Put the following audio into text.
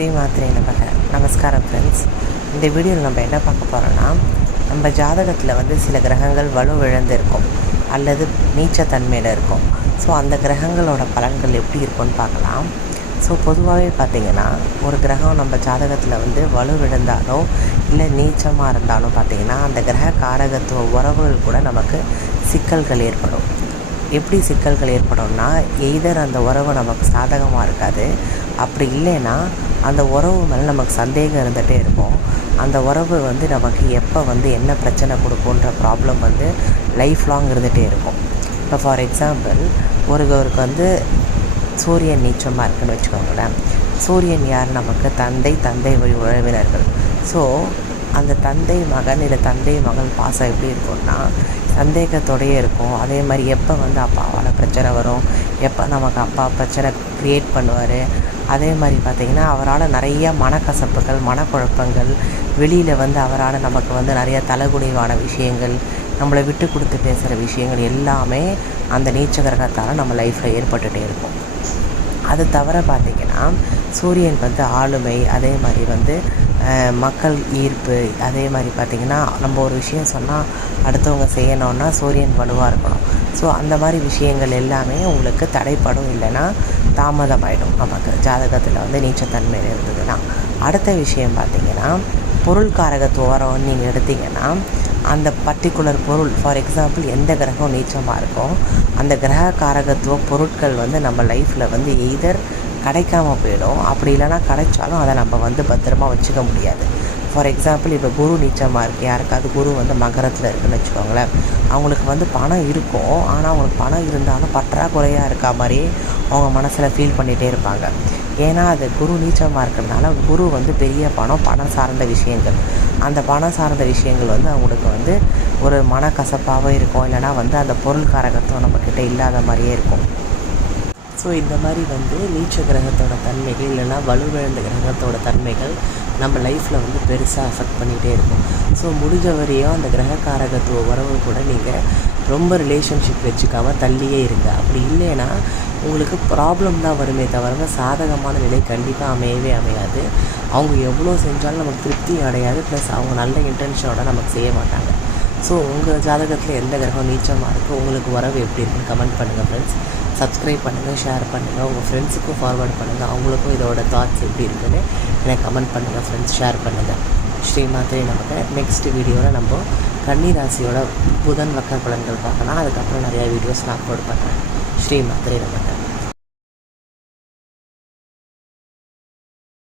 ஸ்ரீமாத்ரே நமக. நமஸ்காரம் ஃப்ரெண்ட்ஸ். இந்த வீடியோவில் நம்ம என்ன பார்க்க போகிறோன்னா, நம்ம ஜாதகத்தில் வந்து சில கிரகங்கள் வலுவிழந்து இருக்கும் அல்லது நீச்சத்தன்மையில் இருக்கும். ஸோ அந்த கிரகங்களோட பலன்கள் எப்படி இருக்கும்னு பார்க்கலாம். ஸோ பொதுவாகவே பார்த்திங்கன்னா, ஒரு கிரகம் நம்ம ஜாதகத்தில் வந்து வலுவிழந்தாலோ இல்லை நீச்சமாக இருந்தாலும் பார்த்திங்கன்னா, அந்த கிரக காரகத்துவ உறவுகள் கூட நமக்கு சிக்கல்கள் ஏற்படும். எப்படி சிக்கல்கள் ஏற்படும்னா, எய்தர் அந்த உறவு நமக்கு சாதகமாக இருக்காது, அப்படி இல்லைன்னா அந்த உறவு மேலே நமக்கு சந்தேகம் இருந்துகிட்டே இருக்கும். அந்த உறவு வந்து நமக்கு எப்போ வந்து என்ன பிரச்சனை கொடுக்குன்ற ப்ராப்ளம் வந்து லைஃப் லாங் இருந்துகிட்டே இருக்கும். இப்போ ஃபார் எக்ஸாம்பிள், ஒருவருக்கு வந்து சூரியன் நீச்சமாக இருக்குதுன்னு வச்சுக்கோங்களேன். சூரியன் யார்? நமக்கு தந்தை வழி உறவினர்கள். ஸோ அந்த தந்தை மகன் இல்லை தந்தை மகள் பாசம் எப்படி இருக்கும்னா, சந்தேகத்தோடையே இருக்கும். அதே மாதிரி எப்போ வந்து அப்பாவால் பிரச்சனை வரும், எப்போ நமக்கு அப்பா பிரச்சனை க்ரியேட் பண்ணுவார். அதே மாதிரி பார்த்திங்கன்னா, அவரால் நிறைய மனக்கசப்புகள், மனக்குழப்பங்கள், வெளியில் வந்து அவரால் நமக்கு வந்து நிறைய தலைகுனிவான விஷயங்கள், நம்மளை விட்டு கொடுத்து பேசுகிற விஷயங்கள் எல்லாமே அந்த நீச்ச கிரகத்தால் நம்ம லைஃப்பில் ஏற்பட்டுகிட்டே இருக்கும். அது தவிர பார்த்திங்கன்னா, சூரியன் வந்து ஆளுமை, அதே மாதிரி வந்து மக்கள் ஈர்ப்பு, அதே மாதிரி பார்த்திங்கன்னா, நம்ம ஒரு விஷயம் சொன்னால் அடுத்தவங்க செய்யணுன்னா சூரியன் வலுவாக இருக்கணும். ஸோ அந்த மாதிரி விஷயங்கள் எல்லாமே உங்களுக்கு தடைப்படும், இல்லைன்னா தாமதமாயிடும். நமக்கு ஜாதகத்தில் வந்து நீச்சத்தன்மையில் இருந்ததுன்னா. அடுத்த விஷயம் பார்த்திங்கன்னா, பொருள் காரகத்துவம் நீங்கள் எடுத்திங்கன்னா, அந்த பர்டிகுலர் பொருள், ஃபார் எக்ஸாம்பிள் எந்த கிரகம் நீச்சமாக இருக்கோ அந்த கிரக காரகத்துவ பொருட்கள் வந்து நம்ம லைஃப்பில் வந்து எய்தர் கிடைக்காம போயிடும், அப்படி இல்லைனா கிடைச்சாலும் அதை நம்ம வந்து பத்திரமா வச்சுக்க முடியாது. ஃபார் எக்ஸாம்பிள், இப்போ குரு நீச்சமாக இருக்குது, யாருக்காவது குரு வந்து மகரத்தில் இருக்குதுன்னு வச்சுக்கோங்களேன். அவங்களுக்கு வந்து பணம் இருக்கும், ஆனால் அவங்களுக்கு பணம் இருந்தாலும் பற்றாக்குறையாக இருக்கா மாதிரியே அவங்க மனசில் ஃபீல் பண்ணிகிட்டே இருப்பாங்க. ஏன்னா அது குரு நீச்சமாக இருக்கிறதுனால குரு வந்து பெரிய பணம் சார்ந்த விஷயங்கள், அந்த பணம் சார்ந்த விஷயங்கள் வந்து அவங்களுக்கு வந்து ஒரு மனக்கசப்பாகவே இருக்கும், இல்லைனா வந்து அந்த பொருள் காரகத்துவம் நம்மக்கிட்ட இல்லாத மாதிரியே இருக்கும். ஸோ இந்த மாதிரி வந்து நீச்ச கிரகத்தோட தன்மைகள் இல்லைனா வலுவிழந்த கிரகத்தோட தன்மைகள் நம்ம லைஃப்பில் வந்து பெருசாக அஃபெக்ட் பண்ணிகிட்டே இருக்கும். ஸோ முடிஞ்ச வரையும் அந்த கிரக காரகத்துவ உறவு கூட நீங்கள் ரொம்ப ரிலேஷன்ஷிப் வச்சுக்காமல் தள்ளியே இருங்க. அப்படி இல்லைன்னா உங்களுக்கு ப்ராப்ளம் தான் வருமே தவிர சாதகமான நிலை கண்டிப்பாக அமையாது. அவங்க எவ்வளோ செஞ்சாலும் நமக்கு திருப்தி அடையாது, ப்ளஸ் அவங்க நல்ல இன்டென்ஷனோட நமக்கு செய்ய மாட்டாங்க. ஸோ உங்கள் ஜாதகத்தில் எந்த கிரகம் நீச்சமாக இருக்குது, உங்களுக்கு உறவு எப்படி இருக்குன்னு கமெண்ட் பண்ணுங்கள் ஃப்ரெண்ட்ஸ். சப்ஸ்கிரைப் பண்ணுங்கள், ஷேர் பண்ணுங்கள், உங்கள் ஃப்ரெண்ட்ஸுக்கும் ஃபார்வர்ட் பண்ணுங்கள். அவங்களுக்கும் இதோட தாட்ஸ் எப்படி இருக்குன்னு எனக்கு கமெண்ட் பண்ணுங்கள் ஃப்ரெண்ட்ஸ், ஷேர் பண்ணுங்கள். ஸ்ரீமாத்ரே நமக்கு. நெக்ஸ்ட் வீடியோவில் நம்ம கன்னி ராசியோட புதன் வக்கர பலன்கள் பார்க்கலாம். அதுக்கப்புறம் நிறையா வீடியோஸ் நான் அப்லோட் பண்ணுறேன். ஸ்ரீமாத்ரே நமக்கு.